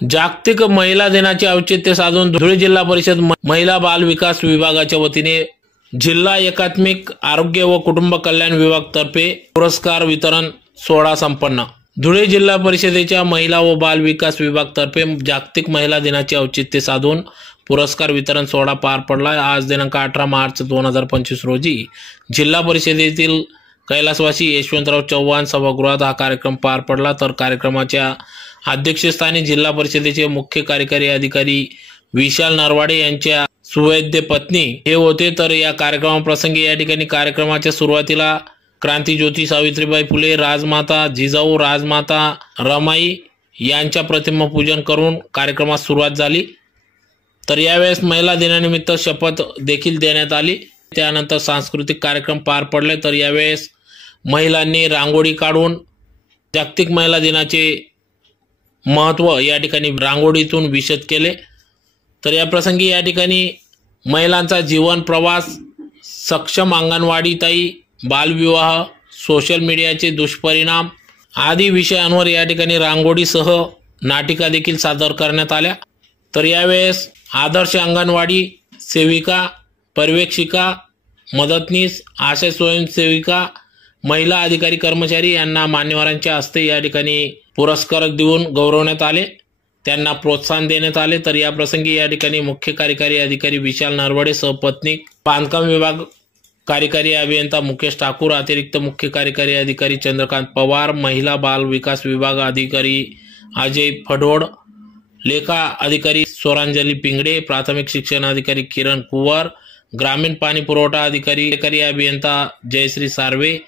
जागतिक महिला दिनाचे औचित्य साधून धुळे जिल्हा परिषद महिला बाल विकास विभागाच्या वतीने जिल्हा एकात्मिक आरोग्य व कुटुंब कल्याण विभाग तर्फे पुरस्कार वितरण सोहळा संपन्न। धुळे जिल्हा परिषदेच्या महिला व बाल विकास विभाग तर्फे जागतिक महिला दिनाचे औचित्य साधून पुरस्कार वितरण सोहळा पार पडला। आज दिनांक 18 मार्च 2025 रोजी जिल्हा परिषदेतील कैलासवासी यशवंतराव चव्हाण सभागृहात हा कार्यक्रम पार पडला। तर कार्यक्रमाच्या अध्यक्षस्थानी जिल्हा परिषदेचे मुख्य कार्यकारी अधिकारी विशाल नरवाडे यांच्या सुवैद्य पत्नी हे होते। तर या कार्यक्रमाप्रसंगी या ठिकाणी कार्यक्रमाच्या सुरुवातीला क्रांतिज्योती सावित्रीबाई फुले, राजमाता जिजाऊ, राजमाता रमाई यांच्या प्रतिमा पूजन करून कार्यक्रमास सुरुवात झाली। तर यावेळेस महिला दिनानिमित्त शपथ देखील देण्यात आली। त्यानंतर सांस्कृतिक कार्यक्रम पार पडले। तर यावेळेस महिलांनी रांगोळी काढून जागतिक महिला दिनाचे महत्त्व या ठिकाणी रांगोळीतून विशद केले। तर या प्रसंगी या ठिकाणी महिलांचा जीवन प्रवास, सक्षम अंगणवाडीताई, बालविवाह, सोशल मीडियाचे दुष्परिणाम आदी विषयांवर या ठिकाणी रांगोळीसह नाटिका देखील सादर करण्यात आल्या। तर यावेळेस आदर्श अंगणवाडी सेविका, पर्यवेक्षिका, मदतनीस, आशा स्वयंसेविका, महिला अधिकारी कर्मचारी यांना मान्यवरांच्या हस्ते या ठिकाणी पुरस्कार देऊन गौरवण्यात आले, त्यांना प्रोत्साहन देण्यात आले। तर या प्रसंगी या ठिकाणी मुख्य कार्यकारी अधिकारी विशाल नरवाडे, सहपत्नी बांधकाम विभाग कार्यकारी अभियंता मुकेश ठाकूर, अतिरिक्त मुख्य कार्यकारी अधिकारी चंद्रकांत पवार, महिला बाल विकास विभाग अधिकारी अजय फडोड, लेखा अधिकारी स्वरांजली पिंगडे, प्राथमिक शिक्षण अधिकारी किरण कुवर, ग्रामीण पाणी पुरवठा अधिकारी अभियंता जयश्री सार्वे,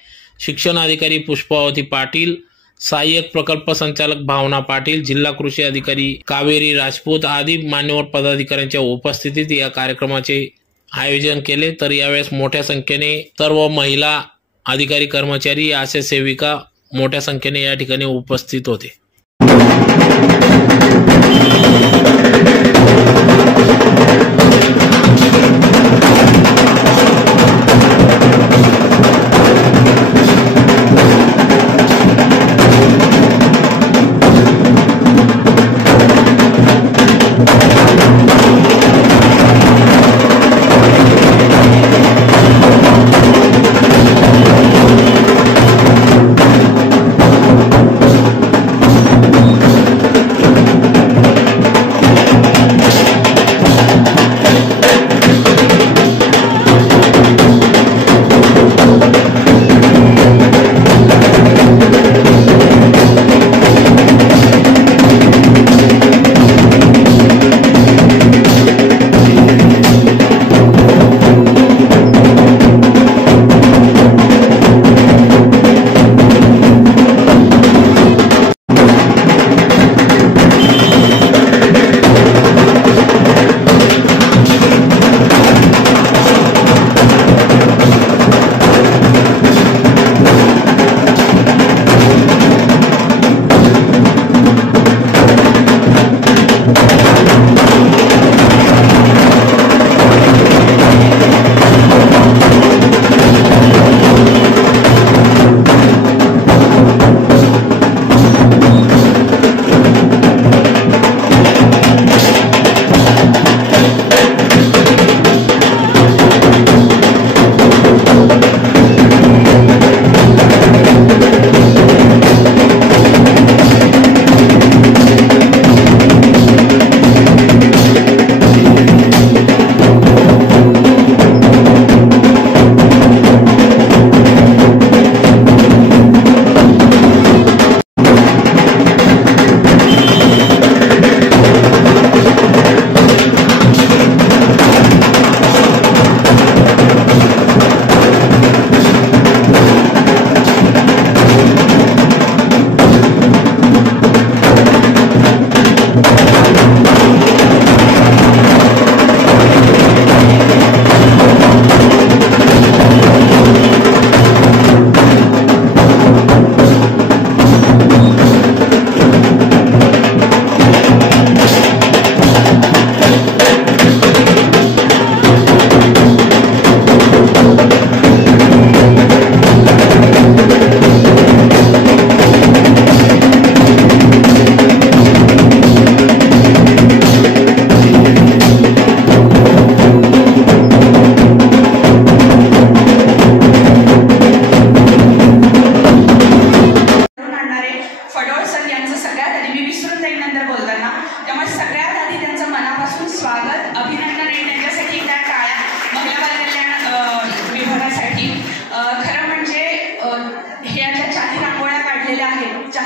शिक्षण अधिकारी पुष्पावती पाटील, सहाय्यक प्रकल्प संचालक भावना पाटील, जिल्हा कृषी अधिकारी कावेरी राजपूत आदी मान्यवर पदाधिकाऱ्यांच्या उपस्थितीत या कार्यक्रमाचे आयोजन केले। तर यावेळेस मोठ्या संख्येने सर्व महिला अधिकारी कर्मचारी, आशा सेविका मोठ्या संख्येने या ठिकाणी उपस्थित होते।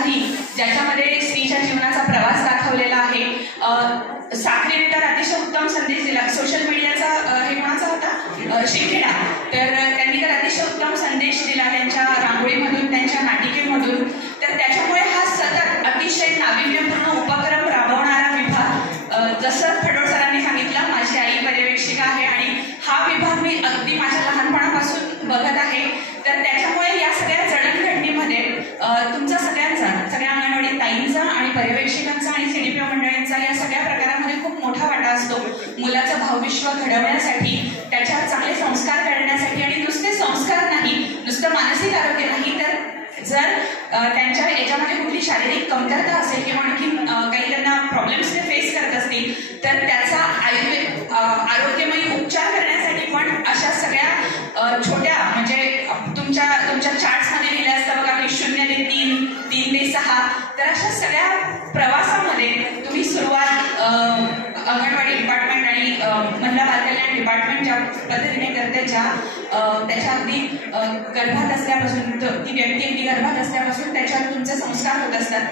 नाही, ज्याच्यामध्ये स्त्रीच्या जीवनाचा प्रवास दाखवलेला आहे. साखरेने तर अतिशय उत्तम संदेश दिला. सोशल मीडियाचा हे कोणाचा होता, शिंखेडा, तर त्यांनी तर अतिशय उत्तम संदेश दिला त्यांच्या रांगोळीमधून, त्यांच्या नाटिकेमधून. तर त्याच्यामुळे हा सतत अतिशय नाविन्यपूर्ण उपक्रम राबवणारा विभाग, जसं फडोळ सरांनी सांगितलं, माझी आई पर्यवेक्षिका आहे आणि हा विभाग मी अगदी माझ्या लहानपणापासून बघत आहे. तर त्याच्यामुळे या सगळ्या जडणघडणीमध्ये तुमचा सगळ्यांचा, सगळ्या अंगणवाडी ताईंचा आणि पर्यवेक्षकांचा आणि सीडीपीओ मंडळींचा या सगळ्या प्रकारामध्ये खूप मोठा वाटा असतो. मुलाचं भावविश्व घडवण्यासाठी, त्याच्यावर चांगले संस्कार करण्यासाठी, आणि नुसते संस्कार नाही, नुसतं मानसिक आरोग्य नाही, तर जर त्यांच्या याच्यामध्ये कुठली शारीरिक कमतरता असेल किंवा आणखी काही त्यांना प्रॉब्लेम्स ते फेस करत असतील, तर त्याचा आरोग्यमयी उपचार करण्यासाठी पण अशा सगळ्या छोट्या, म्हणजे तुमच्या चार्ट्समध्ये लिहिलं असतं बघा की 0 ते 3, 3 ते 6, तर अशा सगळ्या प्रवासामध्ये तुम्ही सुरुवात अंगणवाडी डिपार्टमेंट आणि महिला बालकल्याण डिपार्टमेंट ज्या पद्धतीने करते, त्याच्या अगदी गर्भात असल्यापासून, ती व्यक्ती अगदी गर्भात असल्यापासून त्याच्यावर तुमचे संस्कार होत असतात.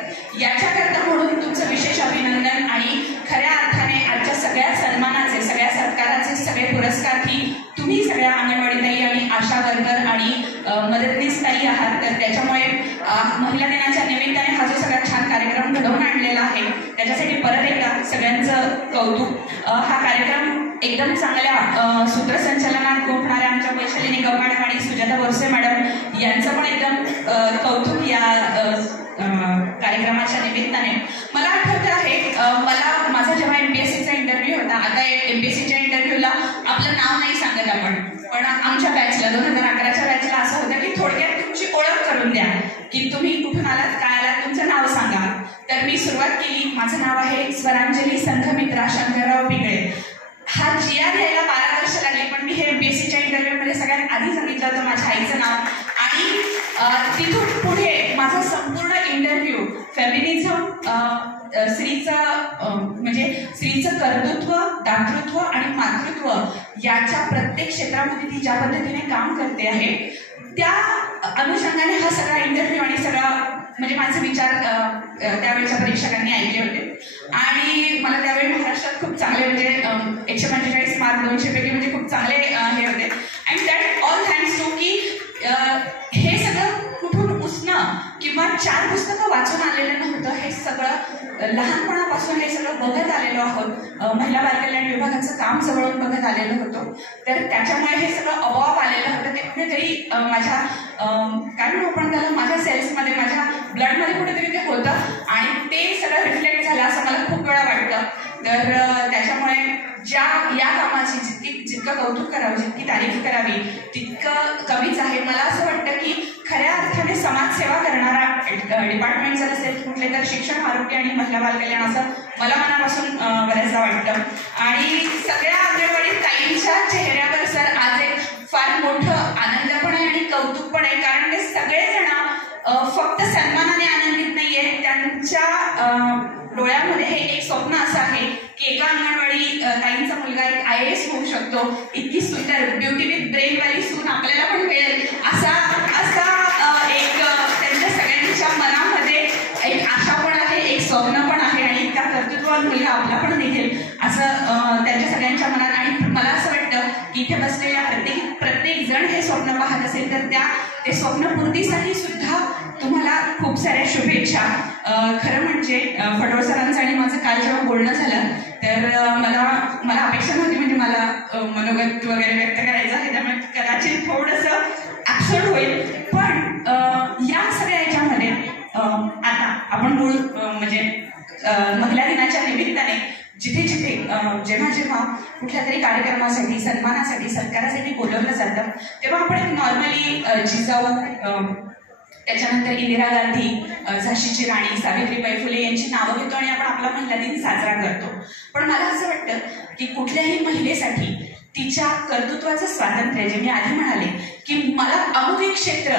याच्याकरता म्हणून तुमचं विशेष अभिनंदन. आणि खऱ्या अर्थाने आजच्या सगळ्या सन्मानाचे, सगळ्या सत्काराचे सगळे पुरस्कारही तुम्ही सगळ्या अंगणवाडी ताई आणि आशा वर्कर आणि मदतनीस ताई आहात. तर त्याच्यामुळे महिला दिनाच्या निमित्ताने हा जो सगळा छान कार्यक्रम घडवून आणलेला आहे, त्याच्यासाठी परत एकदा सगळ्यांचं कौतुक. हा कार्यक्रम एकदम चांगल्या सूत्रसंचालनात गोठणाऱ्या आमच्या वैशाली निकम मॅडम आणि सुजाता बोरसे मॅडम यांचं पण एकदम कौतुक या कार्यक्रमाच्या निमित्ताने. मला आठवतं आहे, माझा जेव्हा MPSCचा इंटरव्ह्यू होता, आता MPSCच्या इंटरव्ह्यूला आपलं नाव नाही सांगत आपण, पण आमच्या बॅचला 2011च्या बॅचला असं होतं की थोडक्यात तुमची ओळख करून द्या, की तुम्ही कुठून आलात, काय आलात, तुमचं नाव सांगा. तर मी सुरुवात केली. माझं नाव आहे स्वरांजली संघमित्रा शंकरराव पिगळे. हा GR यायला 12 वर्ष लागली, पण मी हे MPSCच्या इंटरव्ह्यूमध्ये सगळ्यात आधी सांगितलं होतं माझ्या आईचं नाव. आणि तिथून पुढे माझा संपूर्ण इंटरव्ह्यू फेमिनिझम, स्त्रीचं कर्तृत्व, दातृत्व आणि मातृत्व याच्या प्रत्येक क्षेत्रामध्ये ती ज्या पद्धतीने काम करते आहे, त्या अनुषंगाने हा सगळा इंटरव्ह्यू आणि सगळा म्हणजे माझे विचार त्यावेळेच्या परीक्षकांनी ऐकले होते. आणि मला त्यावेळी महाराष्ट्रात खूप चांगले, म्हणजे 145 मार्क 200 पैकी म्हणजे खूप चांगले हे होते. And that all thanks to की हे सगळं कुठून उसणं किंवा 4 पुस्तकं वाचून आलेलं नव्हतं. हे सगळं लहानपणापासून हे सगळं बघत आलेलो आहोत. महिला बालकल्याण विभागाचं काम जवळून बघत आलेलो होतो. तर त्याच्यामुळे हे सगळं आपोआप आलेलं होतं. ते कुठेतरी माझ्या काय म्हणू आपण त्याला, माझ्या सेल्समध्ये, माझ्या ब्लडमध्ये कुठेतरी ते होतं आणि ते सगळं रिफ्लेक्ट झालं असं मला खूप वेळा वाटतं. तर त्याच्यामुळे या कामाची जितकं कौतुक करावं, जितकी तारीफ करावी तितकं कमीच आहे. मला असं वाटतं की खऱ्या अर्थाने समाजसेवा करणारा डिपार्टमेंट जर असेल कुठले, तर शिक्षण, आरोग्य आणि महिला बालकल्याण असं मला मनापासून बऱ्याचदा वाटतं. आणि सगळ्या अंगणवाडी ताईंच्या चेहऱ्यावर सर आज एक फार मोठं आनंद पण आहे आणि कौतुक पण आहे, कारण ते सगळेजण फक्त सन्मानाने आनंदित नाहीये, त्यांच्या डोळ्यामध्ये हे एक स्वप्न असं आहे की एका अंगणवाडी ताईंचा मुलगा एक IAS होऊ शकतो, इतकी सुंदर ब्युटी विथ ब्रेन वाली सून आपल्याला पण मिळेल, असा एक त्यांच्या सगळ्यांच्या मनामध्ये एक आशा पण आहे, एक स्वप्न पण आहे आणि त्या कर्तृत्ववान मुलगा आपला पण निघेल असं त्यांच्या सगळ्यांच्या मनात. आणि मला असं वाटतं की इथे बसलेल्या प्रत्येक जण हे स्वप्न पाहत असेल तर ते स्वप्नपूर्तीसाठी सुद्धा तुम्हाला खूप साऱ्या शुभेच्छा. खरं म्हणजे फडोळ सरांचं आणि माझं काल जेव्हा बोलणं झालं तर मला अपेक्षा नव्हती, म्हणजे मला मनोगत वगैरे व्यक्त करायचं आहे, त्यामुळे कदाचित थोडंसं ॲब्सर्ड होईल. पण या सगळ्या याच्यामध्ये आता आपण मूळ म्हणजे महिला दिनाच्या निमित्ताने जिथे जेव्हा कुठल्या तरी कार्यक्रमासाठी, सन्मानासाठी, सत्कारासाठी बोलवलं जातं, तेव्हा आपण एक नॉर्मली जिजाऊ, त्याच्यानंतर इंदिरा गांधी, झाशीची राणी, सावित्रीबाई फुले यांची नावं घेतो आणि आपण आपला महिला दिन साजरा करतो. पण मला असं वाटतं की कुठल्याही महिलेसाठी तिच्या कर्तृत्वाचं स्वातंत्र्य, जे मी आधी म्हणाले की मला अमुक एक क्षेत्र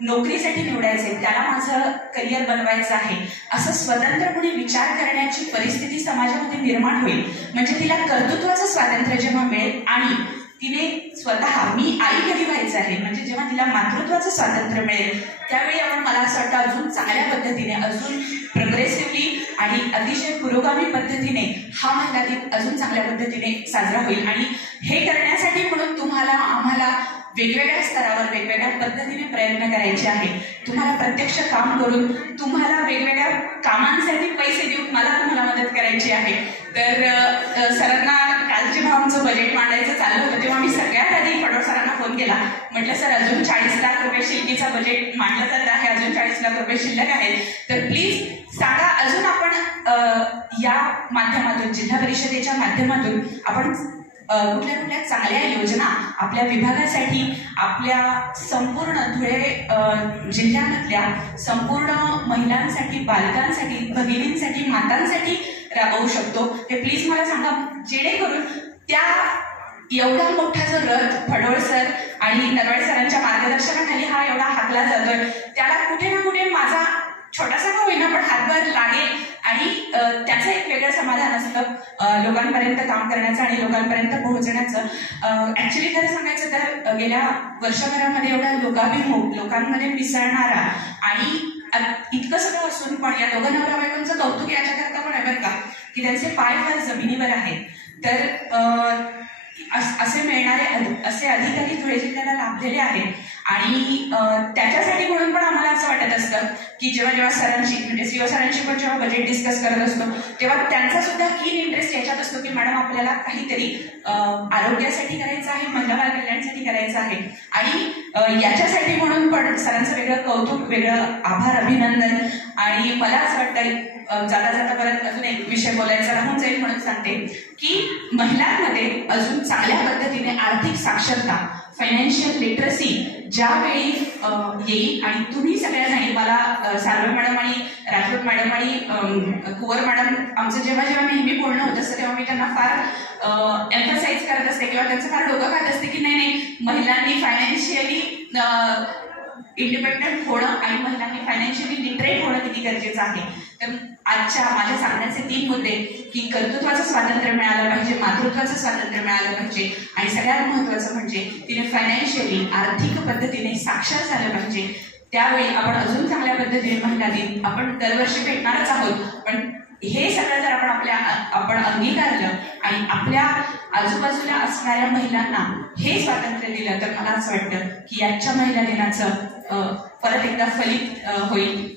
नोकरीसाठी निवडायचे, त्याला माझं करिअर बनवायचं आहे, असं स्वतंत्रपणे विचार करण्याची परिस्थिती समाजामध्ये निर्माण होईल. म्हणजे तिला कर्तृत्वाचं स्वातंत्र्य जेव्हा मिळेल आणि तिने स्वतः मी आई कधी व्हायचं आहे म्हणजे जेव्हा तिला मातृत्वाचं स्वातंत्र्य मिळेल त्यावेळी आपण मला असं वाटतं अजून चांगल्या पद्धतीने अजून प्रोग्रेसिव्हली आणि अतिशय पुरोगामी पद्धतीने हा महिला दिन अजून चांगल्या पद्धतीने साजरा होईल. आणि हे करण्यासाठी म्हणून तुम्हाला आम्हाला वेगवेगळ्या स्तरावर वेगवेगळ्या पद्धतीने प्रयत्न करायचे आहे. तुम्हाला प्रत्यक्ष काम करून तुम्हाला वेगवेगळ्या कामांसाठी पैसे देऊन मला तुम्हाला मदत करायची आहे. तर सरांना काल जेव्हा आमचं बजेट मांडायचं चालू होतं तेव्हा मी सगळ्यात आधी फडोळ सरांना फोन केला. म्हटलं सर अजून 40 लाख रुपये शिल्लकीचा बजेट मांडलं जात आहे, अजून 40 लाख रुपये शिल्लक आहेत, तर प्लीज सांगा अजून आपण या माध्यमातून जिल्हा परिषदेच्या माध्यमातून आपण कुठल्या कुठल्या चांगल्या योजना आपल्या विभागासाठी आपल्या संपूर्ण धुळे जिल्ह्यामधल्या संपूर्ण महिलांसाठी बालकांसाठी भगिनींसाठी मातांसाठी राबवू शकतो हे प्लीज मला सांगा. जेणेकरून त्या एवढा मोठा जो रथ फडोळ सर आणि नरवडे सरांच्या मार्गदर्शनाखाली हा एवढा हाकला जातोय त्याला कुठे ना कुठे माझा छोटासा का होईना पण हातभार लागेल आणि त्याचं एक वेगळं समाधान असतं लोकांपर्यंत काम करण्याचं आणि लोकांपर्यंत पोहोचण्याचं. ऍक्च्युली खरं सांगायचं तर गेल्या वर्षभरामध्ये एवढा लोकाभिमुख लोकांमध्ये मिसळणारा आणि इतकं सगळं असून पण या दोघं नवरा बायकोंचं कौतुक याच्याकरता पण आहे बरं का की त्यांचे पाय फार जमिनीवर आहेत. तर असे मिळणारे असे अधिकारी धुळे जिल्ह्याला लाभलेले आहेत आणि त्याच्यासाठी म्हणून पण आम्हाला असं वाटत असतं की जेव्हा जेव्हा सरांशी म्हणजे सीओ सरांशी पण जेव्हा बजेट डिस्कस करत असतो तेव्हा त्यांचा सुद्धा कीन इंटरेस्ट याच्यात असतो की मॅडम आपल्याला काहीतरी आरोग्यासाठी करायचं आहे, महिला बाल कल्याणासाठी करायचं आहे आणि याच्यासाठी म्हणून पण सरांचं वेगळं कौतुक वेगळं आभार अभिनंदन. आणि मला असं वाटतं जाता जाता परत अजून एक विषय बोलायचा राहून जाईल म्हणून सांगते की महिलांमध्ये अजून चांगल्या पद्धतीने आर्थिक साक्षरता फायनान्शियल लिटरसी ज्यावेळी येईल आणि तुम्ही सगळ्यांनी मला सार्वे मॅडम आणि राजपूत मॅडम आणि कुवर मॅडम आमचं जेव्हा जेव्हा नेहमी बोलणं होत असतं तेव्हा मी त्यांना फार एम्फसाइज करत असते किंवा त्यांचं फार डोकं खात असते की नाही महिलांनी फायनान्शियली इंडिपेंडंट होणं आणि महिलांनी फायनान्शियली लिटरेट होणं किती गरजेचं आहे. तर आजच्या माझ्या सांगण्याचे 3 मुद्दे की कर्तृत्वाचं स्वातंत्र्य मिळालं पाहिजे, मातृत्वाचं स्वातंत्र्य मिळालं पाहिजे आणि सगळ्यात महत्त्वाचं म्हणजे तिने फायनान्शियली आर्थिक पद्धतीने साक्षर झालं पाहिजे. त्यावेळी आपण अजून चांगल्या पद्धतीने महिला दिन आपण दरवर्षी भेटणारच आहोत पण हे सगळं जर आपण अंगीकारलं आणि आपल्या आजूबाजूला असणाऱ्या महिलांना हे स्वातंत्र्य दिलं तर मला असं वाटतं की आजच्या महिला दिनाचं परत एकदा फलित होईल.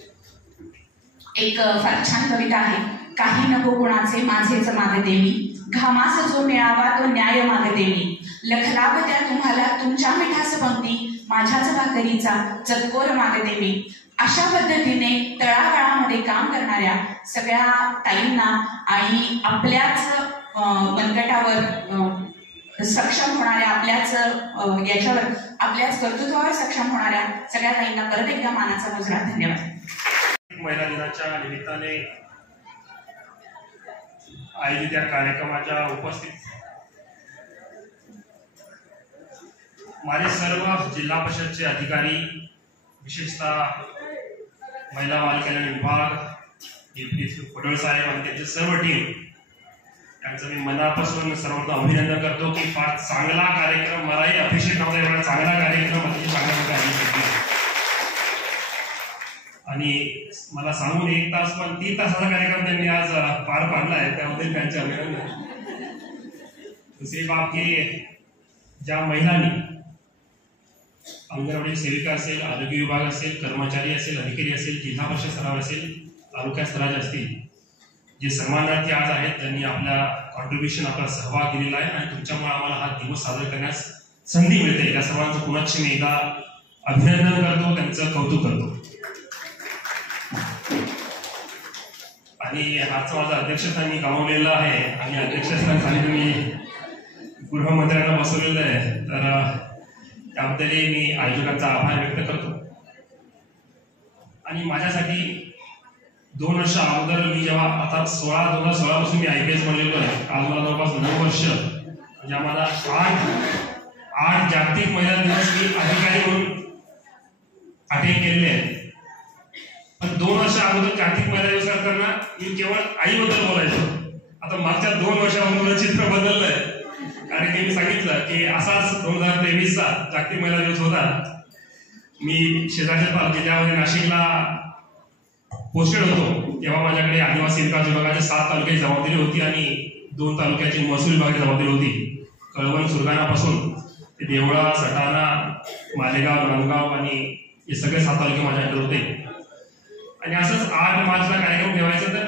एक फार छान कविता आहे. काही नको कोणाचे माझेच मागते मी, घामास जो मिळावा तो न्याय मागते मी, लखलाभ त्या तुम्हाला तुमच्या मिठास पंक्ती, माझ्याच भाकरीचा चतकोर मागते मी. अशा पद्धतीने तळागाळामध्ये काम करणाऱ्या सगळ्या ताईंना आणि आपल्याच मनगटावर सक्षम होणाऱ्या आपल्याच याच्यावर आपल्याच कर्तृत्वावर सक्षम होणाऱ्या सगळ्या ताईंना परत एकदा मानाचा मुजरा. धन्यवाद. महिला दिनाच्या निमित्ताने आयोजित या कार्यक्रमाच्या उपस्थित माझे सर्व जिल्हा परिषदचे अधिकारी विशेषतः महिला बाल कल्याण विभाग फडोळ साहेब आणि त्यांचे सर्व टीम यांचं मी मनापासून सर्वप्रथम अभिनंदन करतो की फार चांगला कार्यक्रम मलाही अपेक्षित नव्हता एवढा चांगला कार्यक्रम अतिशय चांगला आणि मला सांगून 1 तास पण 3 तासाचा कार्यक्रम त्यांनी आज पार पाडला आहे त्यामध्ये त्यांचे अभिनंदन. दुसरी बाब की ज्या महिलांनी अंगणवाडी सेविका असेल, आरोग्य विभाग असेल, कर्मचारी असेल, अधिकारी असेल, जिल्हा परिषद स्तरावर असेल, तालुका स्तराचे असतील, जे सन्मानार्थी आज आहेत त्यांनी आपला कॉन्ट्रीब्युशन आपला सहभाग दिलेला आहे आणि तुमच्यामुळे आम्हाला हा दिवस साजरा करण्यास संधी मिळते. या सर्वांचं पुनश्च मी एकदा अभिनंदन करतो, त्यांचं कौतुक करतो. आणि आजचं माझं अध्यक्षस्थान मी गमावलेलं आहे आणि अध्यक्षस्थानासाठी मी गृहमंत्र्यांना बसवलेलं आहे तर त्याबद्दलही मी आयोजकांचा आभार व्यक्त करतो. आणि माझ्यासाठी 2 वर्ष अगोदर मी जेव्हा आता 2016 पासून मी IPS बनलेलो आहे, आज मला जवळपास 9 वर्ष म्हणजे आम्हाला 8 जागतिक महिला दिवस मी अधिकारी म्हणून अटेंड केलेले आहेत. पण 2 वर्ष अगोदर जागतिक महिला दिवस करताना मी केवळ आईबद्दल बोलायचो. आता मागच्या 2 वर्षामध्ये चित्र बदललंय कारण की मी सांगितलं की असाच 2023चा जागतिक महिला दिवस होता. मी शेजारच्या जिल्ह्यामध्ये नाशिकला पोस्टेड होतो तेव्हा माझ्याकडे आदिवासी विकास विभागाच्या 7 तालुक्याची जबाबदारी होती आणि 2 तालुक्याची महसूल विभागाची जबाबदारी होती. कळवण सुरगाणापासून ते देवळा, सटाणा, मालेगाव, नांदगाव आणि हे सगळे 7 तालुके माझ्या अंडर होते. आणि असंच 8 मार्चला कार्यक्रम ठेवायचा तर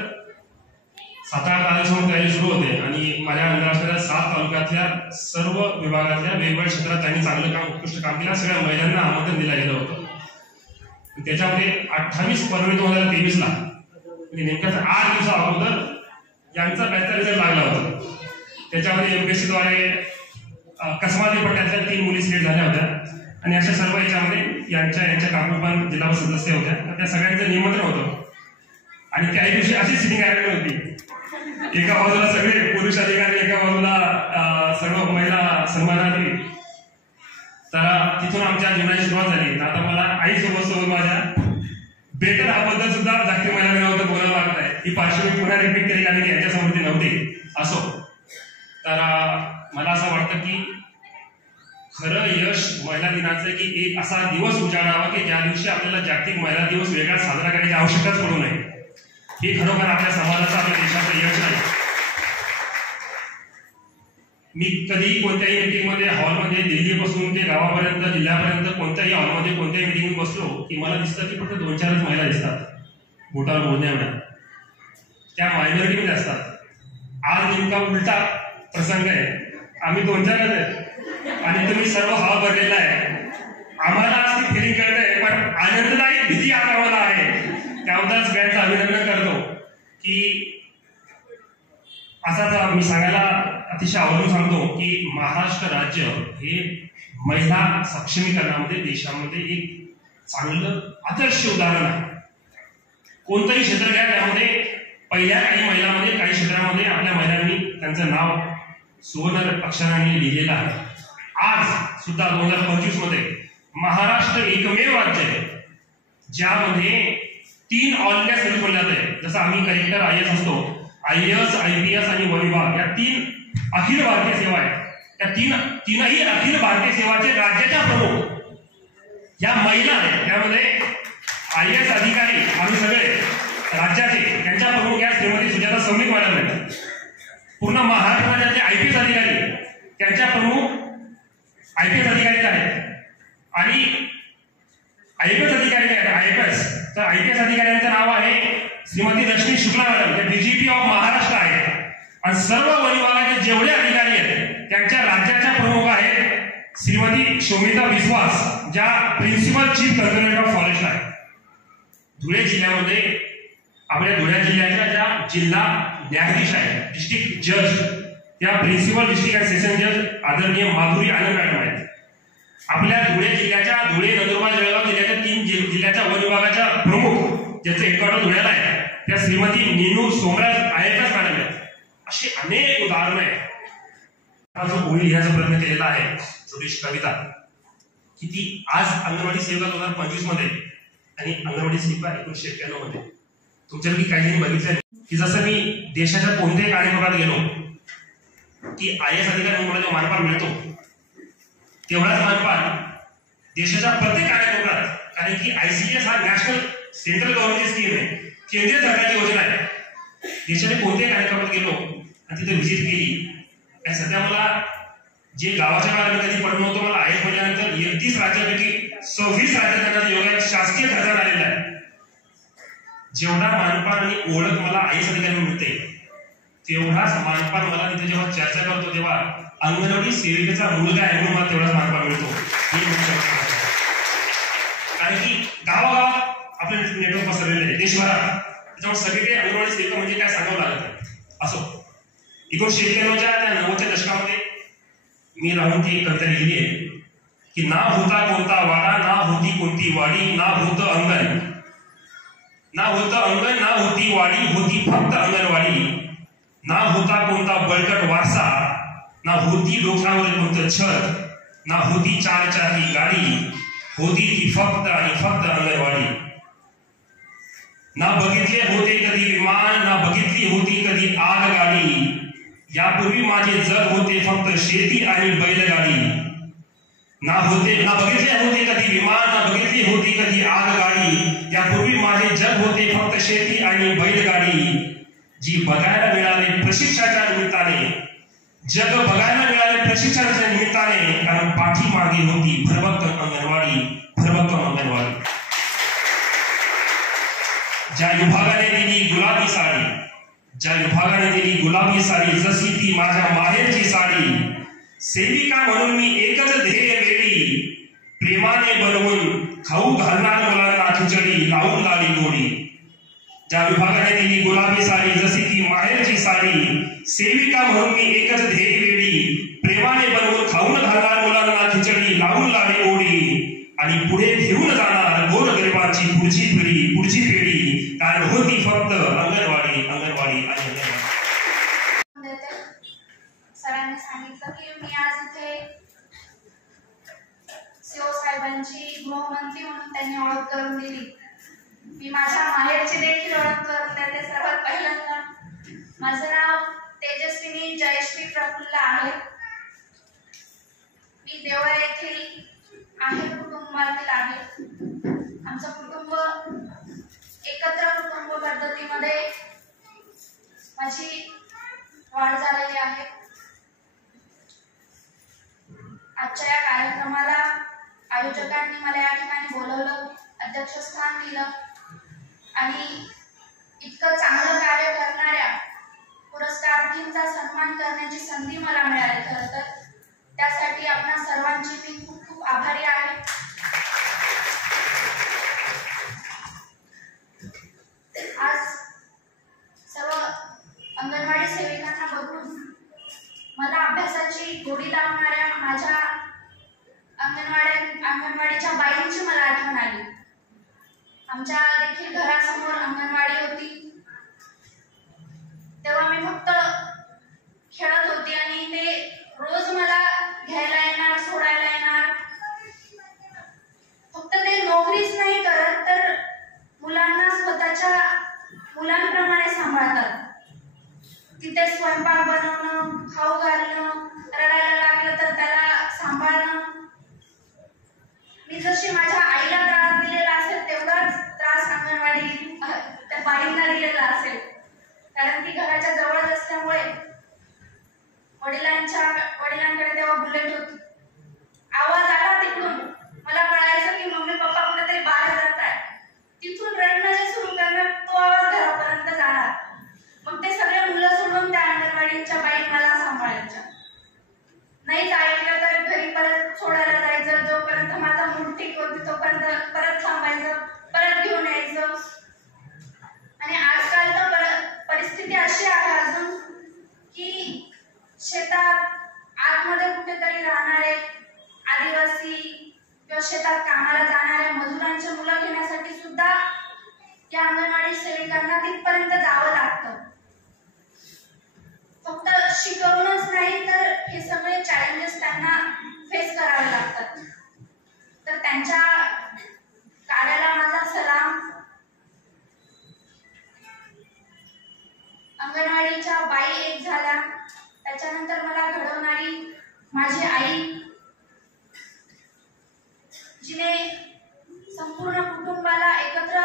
7-8 तारखेपासून तयारी सुरू होते आणि माझ्या अंडर असलेल्या 7 तालुक्यातल्या सर्व विभागातल्या वेगवेगळ्या क्षेत्रात त्यांनी चांगलं काम, उत्कृष्ट काम केलं. सगळ्या महिलांना आमंत्रण दिलं गेलं होतं. त्याच्यामध्ये 28 फरवरी 2023ला म्हणजे नेमक्याच 8 दिवसा अगोदर यांचा बॅचचा रिझल्ट लागला होता. त्याच्यामध्ये एमपीएससीद्वारे कसमादी पट्ट्यातल्या 3 मुली सिलेक्ट झाल्या होत्या आणि अशा सर्व याच्यामध्ये यांच्या काकू पण जिल्हा सदस्य होत्या. तर त्या सगळ्यांचं निमंत्रण होतं आणि काही दिवशी अशी सिटिंग अरेंजमेंट होती. एका बाजूला सगळे पुरुष अधिकारी, एका बाजूला सर्व महिला सन्मानार्थी. तर तिथून आमच्या जीवनाची सुरुवात झाली. आता मला आईसोबत माझ्या बेटर हा बद्दल सुद्धा जागतिक महिला दिनाबद्दल बोलायला लागत आहे. ही पार्श्वभूमी पुन्हा रिपीट केली कारण की यांच्यासमोर ती नव्हती. असो, तर मला असं वाटतं की खरं यश महिला दिनाचं की एक असा दिवस उजाडावा की ज्या दिवशी आपल्याला जागतिक महिला दिवस वेगळा साजरा करण्याची आवश्यकताच पडू नये. हे खरोखर आपल्या समाजाचं, आपल्या देशाचं यश नाही. मी कधीही कोणत्याही मीटिंगमध्ये हॉलमध्ये दिल्लीपासून ते गावापर्यंत, जिल्ह्यापर्यंत कोणत्याही हॉलमध्ये कोणत्याही मीटिंग बसलो की मला दिसतं की फक्त 2-4च महिला दिसतात बोटावर बोलण्या एवढ्या. त्या मायनॉरिटीमध्ये असतात. आज नेमका उलटा प्रसंग आहे. आम्ही 2-4च आहेत आणि तुम्ही सर्व हॉल भरलेला आहे. आम्हाला आज ती फिलिंग कळते पण आनंददायी भीती आज आम्हाला आहे. त्याबद्दल सगळ्यांचं अभिनंदन करतो की असाच मी सांगायला अतिशय आवडून सांगतो की महाराष्ट्र राज्य हे महिला सक्षमीकरणामध्ये देशामध्ये एक चांगलं आदर्श उदाहरण आहे. कोणतंही क्षेत्र घ्या, त्यामध्ये पहिल्या काही महिलांमध्ये, काही क्षेत्रामध्ये आपल्या महिलांनी त्यांचं नाव सुवर्ण अक्षरांनी लिहिलेलं आहे. आज सुद्धा 2025 मध्ये महाराष्ट्र एकमेव राज्य आहे ज्यामध्ये 3 ऑल इंडिया सर्व्हिस बनले जाते. जसं आम्ही कलेक्टर IAS असतो, IAS, IPS आणि वन विभाग या 3 अखिल भारतीय सेवा आहेत. त्या तीनही अखिल भारतीय सेवाचे राज्याच्या प्रमुख या महिला आहेत. त्यामध्ये IAS अधिकारी आम्ही सगळे राज्याचे, त्यांच्या प्रमुख या श्रीमती सुजाता सौमिक मॅडम आहेत. पूर्ण महाराष्ट्र राज्याचे IPS अधिकारी त्यांच्या प्रमुख IPS अधिकारी आहेत आणि IPS अधिकारी आहेत IPS. तर IPS अधिकाऱ्यांचं नाव आहे श्रीमती रश्मी शुक्ला मॅडम, जे DGP ऑफ महाराष्ट्र आहेत. आणि सर्व वन विभागाचे जेवढे अधिकारी आहेत त्यांच्या राज्याच्या प्रमुख आहेत श्रीमती शोमिता विश्वास, ज्या principal chief conservator of forest आहेत. धुळे जिल्ह्यामध्ये आपल्या धुळे जिल्ह्याच्या ज्या जिल्हा न्यायाधीश आहेत, डिस्ट्रिक्ट जज, त्या प्रिन्सिपल डिस्ट्रिक्ट अँड सेशन जज आदरणीय माधुरी आनंद मॅडम आहेत. आपल्या धुळे जिल्ह्याच्या, धुळे, नंदुरबार, जळगाव जिल्ह्याच्या 3 जिल्ह्याच्या वन विभागाच्या प्रमुख ज्याचं हेडक्वार्टर धुळ्याला आहे त्या श्रीमती नीनू सोमराज IAS मॅडम आहेत. अशी अनेक उदाहरणं आहेत. हा जो गोळी लिहायचा प्रयत्न केलेला आहे छोटीशी कविता की ती आज अंगणवाडी सेविका 2025 मध्ये आणि अंगणवाडी सेविका 1991 मध्ये तुमच्यापैकी काही जणी बघितलं की जसं मी देशाच्या कोणत्याही कार्यक्रमात गेलो की IAS अधिकारी मला जो मानपान मिळतो तेवढाच मानपान देशाच्या प्रत्येक कार्यक्रमात, कारण की ICS हा नॅशनल सेंट्रल गव्हर्नमेंट स्कीम आहे, केंद्रीय सरकारची योजना आहे. देशाने कोणत्याही कार्यक्रमात गेलो आणि तिथे व्हिजिट केली. आणि सध्या मला जे गावाच्या काळात कधी पडलं होतं, मला IAS म्हटल्यानंतर 31 राज्यापैकी 26 राज्यात योगात शासकीय खर्चात आलेला आहे. जेवढा मानपान आणि ओळख मला IAS अधिकारी मिळते तेवढाच मानपान मला तिथे जेव्हा चर्चा करतो तेव्हा अंगणवाडी सेविकेचा मुलगा आहे म्हणून मला तेवढाच मानपान मिळतो. कारण की गावागावात आपले नेटवर्क पसरलेले आहे देशभरात, त्याच्यामुळे सगळीकडे अंगणवाडी सेविका म्हणजे काय सांगावं लागत नाही. असो, 1991च्या त्या 90च्या दशकामध्ये मी राहून ती कविता लिहिली आहे की ना होता कोणता वाडा, ना होती कोणती वाडी, ना होतं अंगण, ना होतं अंगण, ना होती वाडी, होती फक्त अंगणवाडी. ना होता कोणता बळकट वारसा, ना होती लोकांवर कोणतं छत, ना होती 4 चाकी गाडी, होती ती फक्त आणि फक्त अंगणवाडी. ना बघितले होते कधी विमान, ना बघितली होती कधी आगगाडी, यापूर्वी माझे जग होते फक्त शेती आणि बैलगाडी. ना बघितले होते कधी विमान, ना बघितली होती कधी आगगाडी. यापूर्वी माझे जग होते फक्त शेती आणि बैलगाडी. जी बघायला मिळाले प्रशिक्षणाच्या निमित्ताने, जग बघायला मिळाले प्रशिक्षणाच्या निमित्ताने, कारण पाठीमागे होती भरभक्कम अंगणवाडी, भरभक्कम अंगणवाडी. ज्या विभागाने दिली गुलाबी साडी, ज्या विभागाने दिली गुलाबी साडी, जशी ती माझ्या माहेरची साडी. सेविका म्हणून मी एकच ध्येय वेळी, प्रेमाने बनवून खाऊ घालणार मुलांना खिचडी, लावून लाली गोडी. ज्या विभागाने दिली गुलाबी साडी, जशी ती माहेरची साडी. सेविका म्हणून मी एकच ध्येय वेळी, प्रेमाने बनवून खाऊन घालणार मुलांना खिचडी, लावून लाली गोडी. आणि पुढे घेऊन जाणार गोरगरिबांची पुढची पिढी, कारण होती फक्त अंगणवाडी, अंगणवाडी आणि अंगणवाडी. सरांनी सांगितलं की मी आज इथे सीओ साहेबांची गृहमंत्री म्हणून त्यांनी ओळख करून दिली. मी माझ्या माहेरची देखील ओळख करून देते. सर्वात पहिल्यांदा माझं नाव तेजस्विनी जयश्री प्रफुल्ल आहे. मी देवळा येथील आहे कुटुंबातील आहे. आमचं कुटुंब एकत्र कुटुंब पद्धतीमध्ये माझी वाढ झालेली आहे. आजच्या या कार्यक्रमाला आयोजकांनी मला या ठिकाणी बोलवलं, अध्यक्षस्थान दिलं आणि इतकं चांगलं कार्य करणाऱ्या पुरस्कारार्थींचा सन्मान करण्याची संधी मला मिळाली. खरं तर त्यासाठी आपणा सर्वांची मी खूप खूप आभारी आहे. आज सर्व अंगणवाडी सेविकांना बघून मला अभ्यासाची गोडी लावणाऱ्या माझ्या अंगणवाडीच्या बाईंची मला आठवण आली. आमच्या देखील घरासमोर अंगणवाडी होती. तेव्हा मी फक्त खेळत होती आणि ते रोज मला घ्यायला येणार, सोडायला येणार. फक्त ते नोकरीच नाही करत, तर मुलांना स्वतःच्या मुलांप्रमाणे सांभाळतात. तिथे स्वयंपाक बनवणं, खाऊ घालणं, रडायला लागलं तर त्याला सांभाळणं. मी जशी माझ्या आईला त्रास दिलेला असेल तेवढाच त्रास अंगणवाडी त्या बाईंना दिलेला असेल. कारण ती घराच्या जवळच असल्यामुळे वडिलांकडे तेव्हा बुलेट होती. आवाज आला तिकडून, मला कळायचं की मम्मी पप्पा कुठेतरी बाहेर जात आहे. तिथून रडणं जे सुरू करणार, तो आवाज घरापर्यंत जाणार. मग ते सगळे मुलं सोडून त्या अंगणवाडीच्या बाई मला सांभाळायच्या. नाहीच ऐकलं तर घरी परत सोडायला जायचं. जोपर्यंत माझा मूड ठीक होती तोपर्यंत परत थांबायचं, परत घेऊन यायचं. आणि आजकाल तर परिस्थिती अशी आहे अजून की शेतात आतमध्ये कुठेतरी राहणारे आदिवासी किंवा शेतात कामाला जाणाऱ्या मजुरांच्या मुलं घेण्यासाठी सुद्धा या अंगणवाडी सेविकांना तिथपर्यंत जावं लागतं. फक्त शिकवूनच नाही तर हे सगळे चॅलेंजेस त्यांना फेस करावे लागतात. तर त्यांच्या कार्याला माझा सलाम. अंगणवाडीच्या बाई एक झाल्या, त्याच्यानंतर मला घडवणारी माझी आई, जिने संपूर्ण कुटुंबाला एकत्र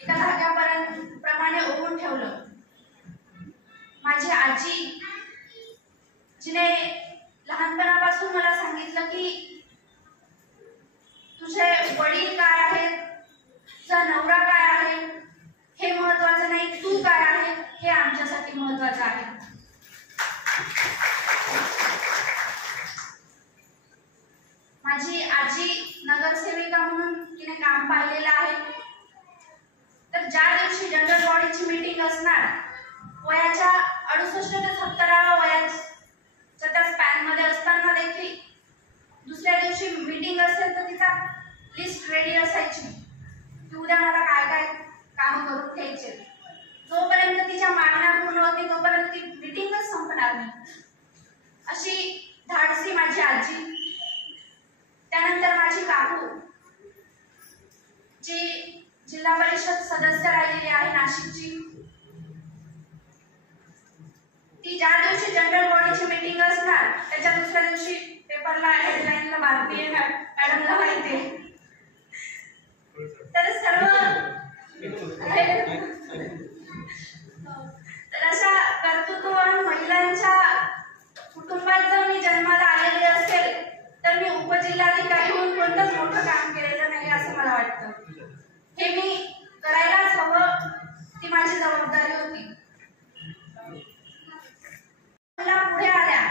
एका धाग्याप्रमाणे ओढून ठेवलं. माझी आजी, जिने लहानपणापासून मला सांगितलं की तुझे वडील काय आहेत, तुझा नवरा काय आहे हे महत्वाचं नाही, तू काय आहे हे आमच्यासाठी महत्वाचं आहे. माझी आजी नगरसेविका म्हणून तिने काम पाहिलेलं आहे. तर ज्या दिवशी जनरल बॉडीची मीटिंग असणार, वयाच्या 68 ते 70 वयाच्या त्या स्पॅन मध्ये असताना देखील दुसऱ्या दिवशी मीटिंग असेल तर तिचा लिस्ट रेडी असायची की उद्या मला काय काय काम करून घ्यायचे. जोपर्यंत तिच्या मागण्या पूर्ण होती तोपर्यंत ती मीटिंगच संपणार नाही. अशी धाडसी माझी आजी. त्यानंतर माझी काकू, जी जिल्हा परिषद सदस्य राहिलेली आहे नाशिकची. ती ज्या दिवशी जनरल बॉडीची मीटिंग असणार त्याच्या दुसऱ्या दिवशी पेपरला हेडलाईनला बातमी येणार, मॅडमला माहिती आहे. तर तर अशा कर्तृत्ववान महिलांच्या कुटुंबात जर मी जन्माला आलेली असेल तर मी उपजिल्हाधिकारी होऊन कोणतंच मोठं काम केलेलं नाही असं मला वाटतं. हे मी करायलाच हवं, ती माझी जबाबदारी होती. मला पुढे आल्या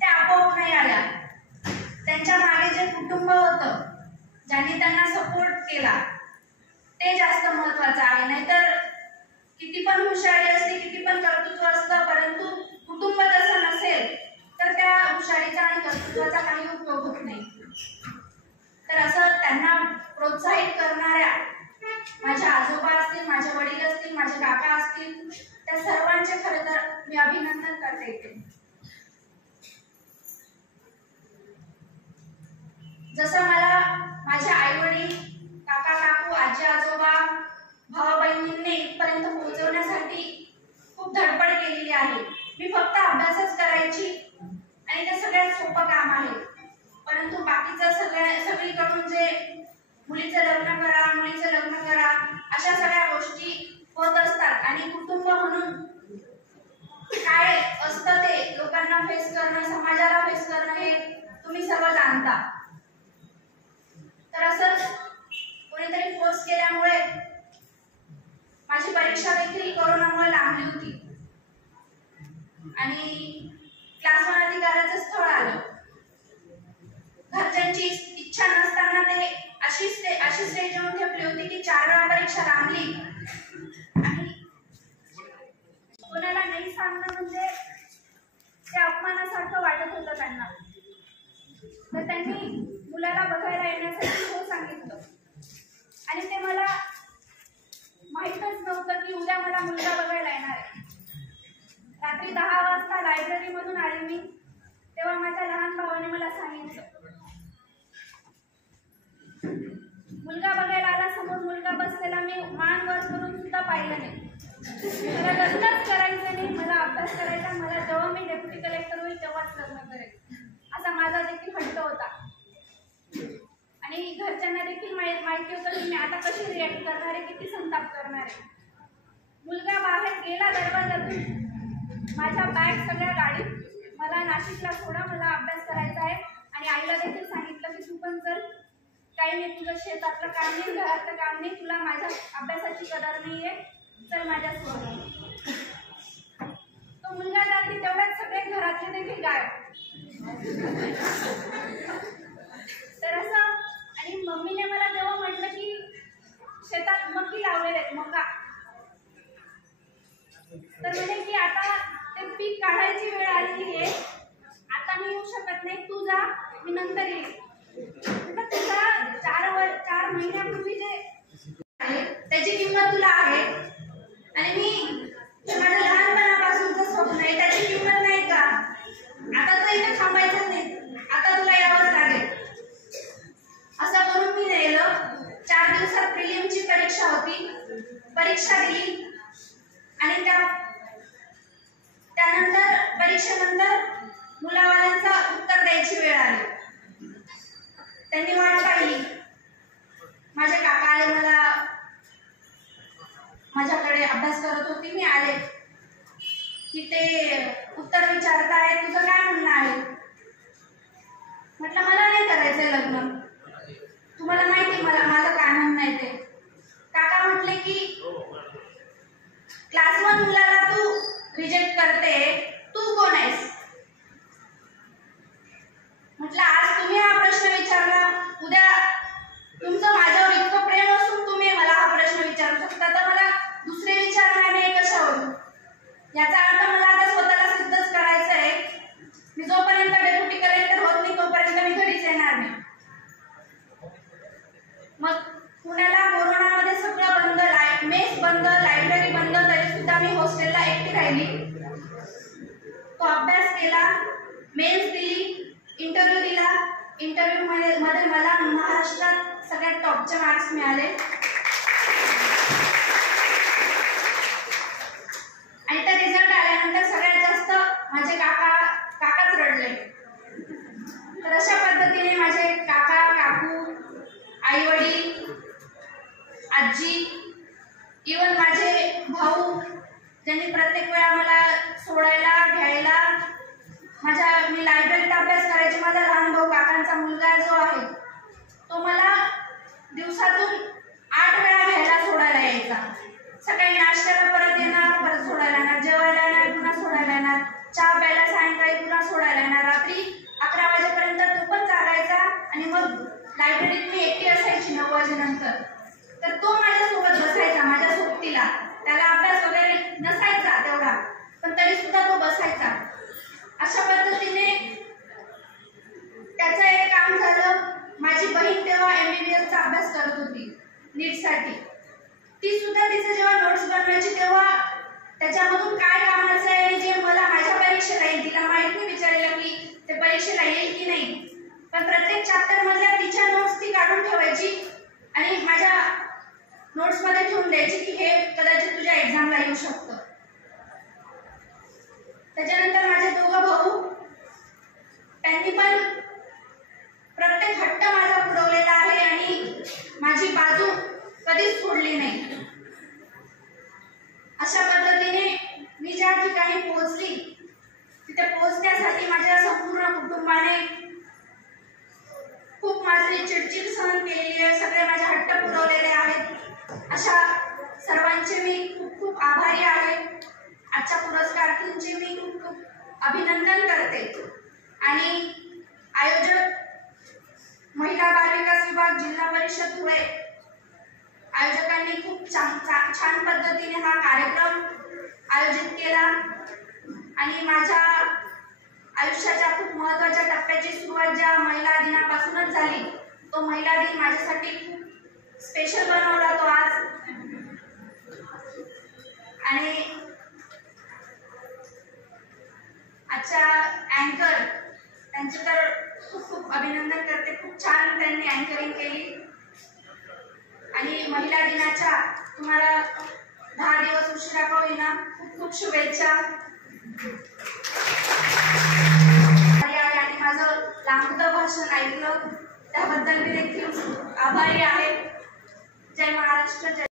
त्या आपोआप नाही आल्या. त्यांच्या मागे जे कुटुंब होतं, ज्यांनी त्यांना सपोर्ट केला, ते जास्त महत्वाचं आहे. नाहीतर किती पण हुशारी असते, किती पण कर्तृत्व असतं, परंतु कुटुंब तसं नसेल तर त्या हुशारीचा आणि कर्तृत्वाचा काही उपयोग होत नाही. तर असं त्यांना प्रोत्साहित करणाऱ्या माझ्या आजोबा असतील, माझे वडील असतील, माझे काका असतील, त्या सर्वांचे खरं तर मी अभिनंदन करते. जसं मला माझ्या आई वडील, काका काकू, आजी आजोबा, भावा बहिणींनी इथपर्यंत पोहोचवण्यासाठी खूप धडपड केलेली आहे. मी फक्त अभ्यासच करायची आणि ते सगळ्यात सोपं काम आहे. परंतु बाकीचं सगळीकडून जे मुलीचं लग्न करा अशा सगळ्या गोष्टी होत असतात आणि कुटुंब म्हणून काय असतं ते लोकांना फेस करणं, समाजाला फेस करणं हे तुम्ही सर्व जाणता. तर असंच कोणीतरी फोर्स केल्यामुळे माझी परीक्षा देखील कोरोनामुळे लांबली होती आणि क्लास 1 अधिकाराचं स्थळ आलं. घरच्यांची इच्छा नसताना ते अशी स्टेज येऊन ठेवली होती की 4 वेळा परीक्षा लांबली आणि कोणाला नाही सांगणं म्हणजे ते अपमानासारखं वाटत होतं त्यांना. तर त्यांनी मुलाला बघायला येण्यासाठी हो सांगितलं आणि ते मला माहीतच नव्हतं की उद्या मला मुलगा बघायला येणार आहे. रात्री 10 वाजता लायब्ररी मधून आले मी, तेव्हा माझ्या लहान भावाने मला सांगितलं. मुलगा बघायला आला, समोर मुलगा बसलेला, मी मान वर करून सुद्धा पाहिलं नाही. मला लग्नच करायचं नाही, मला अभ्यास करायचा, मला जेव्हा मी डेप्युटी कलेक्टर होईल तेव्हाच लग्न करेल असा माझा देखील हट्ट होता. आणि घरच्यांना देखील माहिती होतं की मी आता कशी रिॲक्ट करणार आहे, किती संताप करणार आहे. मुलगा बाहेर गेला दरवाजातून, माझ्या बॅग सगळ्या गाडीत, मला नाशिकला सोडा, मला अभ्यास करायचा आहे. आणि आईला देखील सांगितलं की तू पण चल, काही नाही, तुझं शेतातलं काम नाही, घरातलं काम नाही, तुला माझ्या अभ्यासाची कदर नाहीये, चल माझ्यासोबत. तो मुलगा जाती तेवढ्यात सगळे घरातले देखील गायब. तर असं, आणि मम्मीने मला जेव्हा म्हटलं की शेतात मक्की लावलेले आहेत, मका, तर म्हणे की आता ते पीक काढायची वेळ आलेली आहे, आता मी येऊ शकत नाही, तू जा, मी नंतर येईल. तुला 4 महिन्यापूर्वी जे आहे त्याची किंमत तुला आहे आणि मी माझ्या लहानपणापासूनचं स्वप्न आहे त्याची किंमत नाही का? आता तर इथे थांबायचंच नाही, आता तुला यावंच लागेल. असं करून मी नेलं. 4 दिवसात प्रिलिमची परीक्षा होती, परीक्षा दिली आणि त्यानंतर परीक्षेनंतर मुलावाल्यांचा उत्तर द्यायची वेळ आली. त्यांनी वाट पाहिली. माझे काका आले, मला माझ्याकडे अभ्यास करत होती, मी आले की ते उत्तर विचारताय, तुझं काय म्हणणं आहे? म्हटलं मला नाही करायचंय लग्न, तुम्हाला माहिती मला माझं काय म्हणणं आहे ते. काका म्हटले की क्लास 1 मुलाला तू रिजेक्ट करते, तू कोण आहेस? म्हटलं आज तुम्ही हा प्रश्न विचारला, उद्या तुमचं माझ्यावर इतकं प्रेम असून तुम्ही मला हा प्रश्न विचारू शकता, तर मला दुसरे विचारणार नाही कशावरून? याचा अर्थ मला आता स्वतःला सिद्धच करायचं आहे. मी जोपर्यंत डेप्युटी कलेक्टर होत नाही तोपर्यंत मी घरीच येणार नाही. मग पुण्याला कोरोनामध्ये सगळं बंद, मेस बंद, लायब्ररी बंद, तरी सुद्धा मी हॉस्टेलला एकटी राहिली. तो अभ्यास केला, मेन्स दिली, इंटरव्ह्यू दिला. इंटरव्ह्यू मध्ये मला महाराष्ट्रात सगळ्यात टॉपचे मार्क्स मिळाले आणि त्या रिझल्ट आल्यानंतर सगळ्यात जास्त माझे काकाच रडले. तर अशा पद्धतीने माझे काका काकू, आई वडील, आजी, इवन माझे भाऊ ज्यांनी प्रत्येक वेळा मला सोडायला घ्यायला, मी लायब्ररीत अभ्यास करायचे. माझा लहान भाऊ काकांचा मुलगा जो आहे तो मला दिवसातून 8 वेळा घ्यायला सोडायला यायचा. सकाळी नाश्त्याला परत येणार, परत सोडायला येणार, जेवायला येणार, पुन्हा सोडायला येणार, चहा प्यायला सायंकाळी पुन्हा सोडायला येणार. रात्री 11 वाजेपर्यंत तो पण जागायचा आणि मग लायब्ररीत मी एकटी असायची 9 वाजेनंतर. तर तो माझ्यासोबत बसायचा, माझ्या सोबतीला. त्याला अभ्यास वगैरे नसायचा तेवढा, पण तरी सुद्धा तो बसायचा. अशा पद्धतीने त्याचं एक काम झालं. माझी बहीण तेव्हा MBBS चा अभ्यास करत होती नीटसाठी. ती सुद्धा तिचे जेव्हा नोट्स बनवायची तेव्हा त्याच्यामधून काय कामाचं आहे जे मला माझ्या परीक्षेला येईल, तिला माहित नाही विचारलेलं की ते परीक्षेला येईल की नाही, पण प्रत्येक चॅप्टर मधल्या तिच्या नोट्स ती काढून ठेवायची आणि माझ्या नोट्स मध्ये ठेवून द्यायची की हे कदाचित तुझ्या एक्झामला येऊ शकतं. त्याच्यानंतर माझे 2 भाऊ, त्यांनी पण प्रत्येक हट्ट माझा पुरवलेला आहे आणि माझी बाजू कधीच सोडली नाही. अशा पद्धतीने मी ज्या ठिकाणी पोहोचली तिथे पोहोचण्यासाठी माझ्या संपूर्ण कुटुंबाने खूप माझी चिडचिड सहन केलेली आहे. सगळे माझे हट्ट पुरवलेले आहेत. अशा सर्वांचे मी खूप खूप आभारी आहे. आजच्या पुरस्कारार्थींचे मी खूप खूप अभिनंदन करते. आणि आयोजक महिला बाल विकास विभाग जिल्हा परिषद धुळे आयोजकांनी खूप छान पद्धतीने हा कार्यक्रम आयोजित केला आणि माझ्या आयुष्याच्या खूप महत्त्वाच्या टप्प्याची सुरुवात ज्या महिला दिनापासूनच झाली, तो महिला दिन माझ्यासाठी खूप स्पेशल बनवला तो आज. आणि आजच्या अँकर त्यांचे तर खूप खूप अभिनंदन करते. खूप छान त्यांनी अँकरिंग केली आणि महिला दिनाच्या तुम्हाला 10 दिवस उशिरा का होईना खूप खूप शुभेच्छा. आणि माझं लांबतं भाषण ऐकलं त्याबद्दल मी देखील आभारी आहे. जय महाराष्ट्र. जय